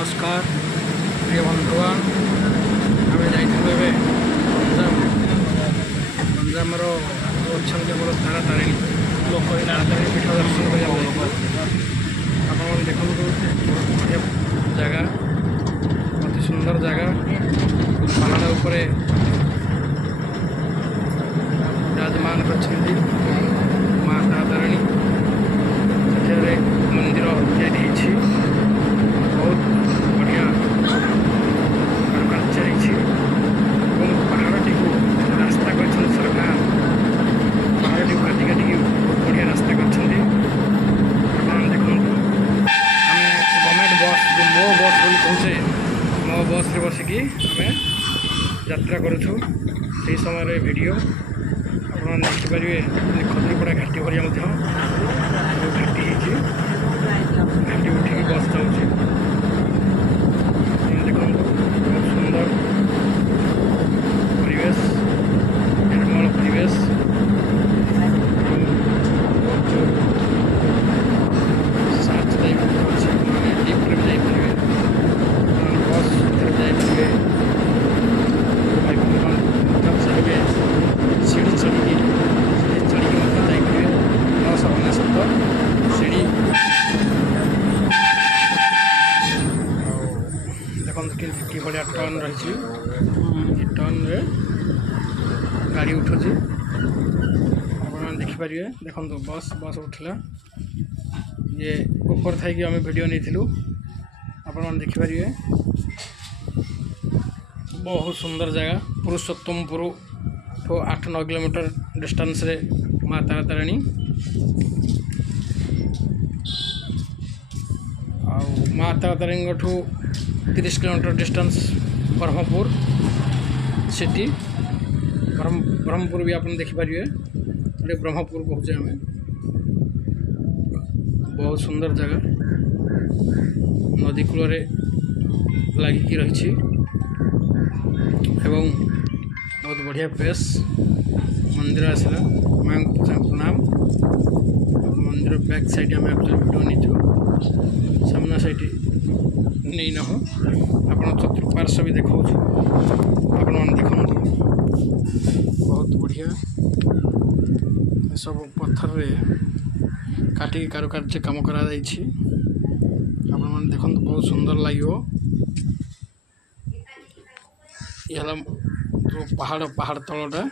नमस्कार प्रिय बंधुगण आम जाइए गंजामर अच्छा मोर तारा तारिणी लोक तारा तारिणी पीठ दर्शन करने आप देखो बढ़िया जगह अति सुंदर जगह पहाड़ उपर विराजमान कर माँ तारा तारिणी से मंदिर या बहुत बढ़िया कारुकार्य और पहाड़ी को रास्ता कर सरकार पहाड़ी को काटी काटी बहुत बढ़िया रास्ता कर देखो आम गवर्नमेंट बस जो मो बस बोली कहे मो बस रे बसिकी आम यात्रा करुँ से समय वीडियो आप देखिपारे खजुरीपड़ा घाटी भरिया घाटी घाटी उठिकी बस जाऊँगी देखो बहुत सुंदर परिवेश निर्मल परिवेश साथ अच्छे लिफ्ट भी जाइए बस जाइए चाहिए सीढ़ी चढ़ी जाइए 999 सीढ़ी देखते कि बढ़िया टर्न रही टर्न रे गाड़ी उठुची आप देखिपारे देखो बस बस उठला ये ऊपर थी आम वीडियो नहीं आप देखिपारे बहुत सुंदर जगह पुरुषोत्तमपुर ठो 8-9 किलोमीटर डिस्टेंस रे माँ तारा तारिणी माँ तारा तारिणी ठू 30 kilometer distance Brahmapur city Brahmapur भी आप देखिपारे ब्रह्मपुर कहचे आम बहुत सुंदर जगह नदी कूल लगिकी रही एवं बहुत बढ़िया प्लेस मंदिर आसला माँ को प्रणाम मंदिर बैक साइड आम वीडियो नहीं सामना साइड नहीं न हो आप चतुर्पार्श्व भी देखा आप देखो बहुत बढ़िया सब पत्थर रे काटिकी कारुकार्य काम करा आप देखो बहुत सुंदर लगे ये जो पहाड़ तलटा